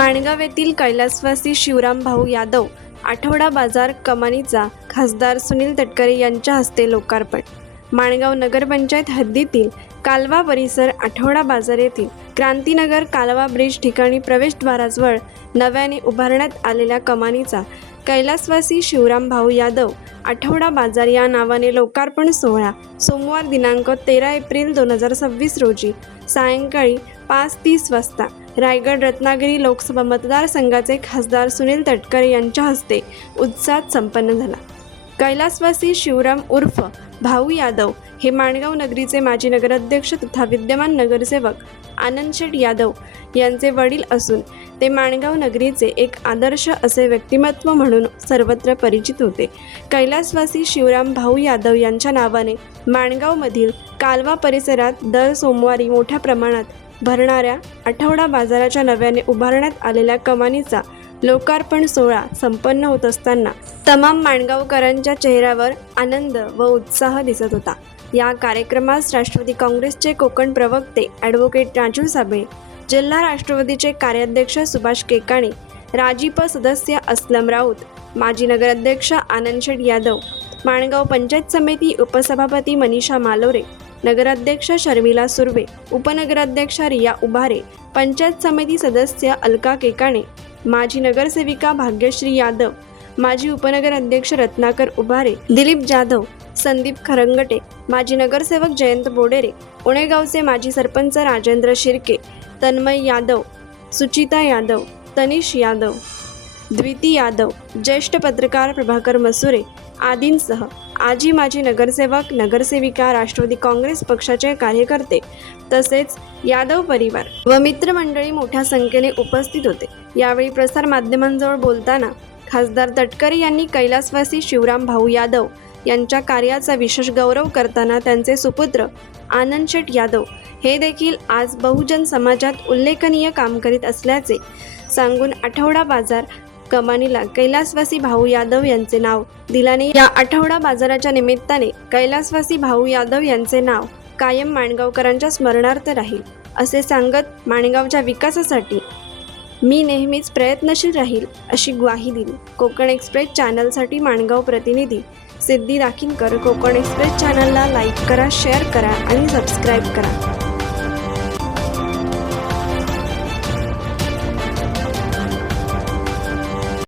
माणगाव येथील कैलासवासी शिवराम भाऊ यादव आठवडा बाजार कमानीचा खासदार सुनील तटकरे यांच्या हस्ते लोकार्पण। माणगाव नगरपंचायत हद्दीतील कालवा परिसर आठवडा बाजार येथील क्रांतीनगर कालवा ब्रिज ठिकाणी प्रवेशद्वाराजवळ नव्याने उभारण्यात आलेल्या कमानीचा कैलासवासी शिवराम भाऊ यादव आठवडा बाजार या नावाने लोकार्पण सोहळा सोमवार दिनांक 13 एप्रिल 2026 रोजी सायंकाळी 5:30 वाजता रायगड रत्नागिरी लोकसभा मतदारसंघाचे खासदार सुनील तटकरे यांच्या हस्ते उत्साहात संपन्न झाला। कैलासवासी शिवराम उर्फ भाऊ यादव हे माणगाव नगरीचे माजी नगराध्यक्ष तथा विद्यमान नगरसेवक आनंद शेठ यादव यांचे वडील असून ते माणगाव नगरीचे एक आदर्श असे व्यक्तिमत्व म्हणून सर्वत्र परिचित होते। कैलासवासी शिवराम भाऊ यादव यांच्या नावाने माणगावमधील कालवा परिसरात दर सोमवारी मोठ्या प्रमाणात भरणाऱ्या आठवडा बाजाराच्या नव्याने उभारण्यात आलेल्या कमानीचा लोकार्पण सोहळा संपन्न होत असताना तमाम माणगावकरांच्या चेहऱ्यावर आनंद व उत्साह दिसत होता। या कार्यक्रमास राष्ट्रवादी काँग्रेसचे कोकण प्रवक्ते ॲडव्होकेट राजू साबळे, जिल्हा राष्ट्रवादीचे कार्याध्यक्ष सुभाष केकाणे, राजीप सदस्य असलम राऊत, माजी नगराध्यक्ष आनंद शेठ यादव, माणगाव पंचायत समिती उपसभापती मनीषा मालोरे, नगराध्यक्ष शर्मिला सुर्वे, उपनगराध्यक्ष रिया उभारे, पंचायत समिती सदस्य अलका केकाणे, माजी नगरसेविका भाग्यश्री यादव, माजी उपनगराध्यक्ष रत्नाकर उभारे, दिलीप जाधव, संदीप खरंगटे, माजी नगरसेवक जयंत बोडेरे, उणेगावचे माजी सरपंच राजेंद्र शिर्के, तन्मय यादव, सुचिता यादव, तनिष यादव, द्विती यादव, ज्येष्ठ पत्रकार प्रभाकर मसुरे आदींसह आजी माजी नगरसेवक नगरसेविका राष्ट्रवादी काँग्रेस पक्षाचे कार्यकर्ते तसेच यादव परिवार व मित्रमंडळी मोठ्या संख्येने उपस्थित होते। यावेळी प्रसार माध्यमांजवळ बोलताना खासदार तटकरे यांनी कैलासवासी शिवराम भाऊ यादव यांच्या कार्याचा विशेष गौरव करताना त्यांचे सुपुत्र आनंद शेठ यादव हे देखील आज बहुजन समाजात उल्लेखनीय काम करीत असल्याचे सांगून आठवडा बाजार कमानीला कैलासवासी भाऊ यादव यांचे नाव दिल्याने या आठवडा बाजाराच्या निमित्ताने कैलासवासी भाऊ यादव यांचे नाव कायम माणगावकरांच्या स्मरणार्थ राहील असे सांगत माणगावच्या विकासासाठी मी नेहमीच प्रयत्नशील राहील अशी ग्वाही दिली। कोकण एक्सप्रेस चॅनलसाठी माणगाव प्रतिनिधी सिद्धी राखीनकर। कोकण एक्सप्रेस चॅनलला लाईक करा, शेअर करा आणि सबस्क्राईब करा।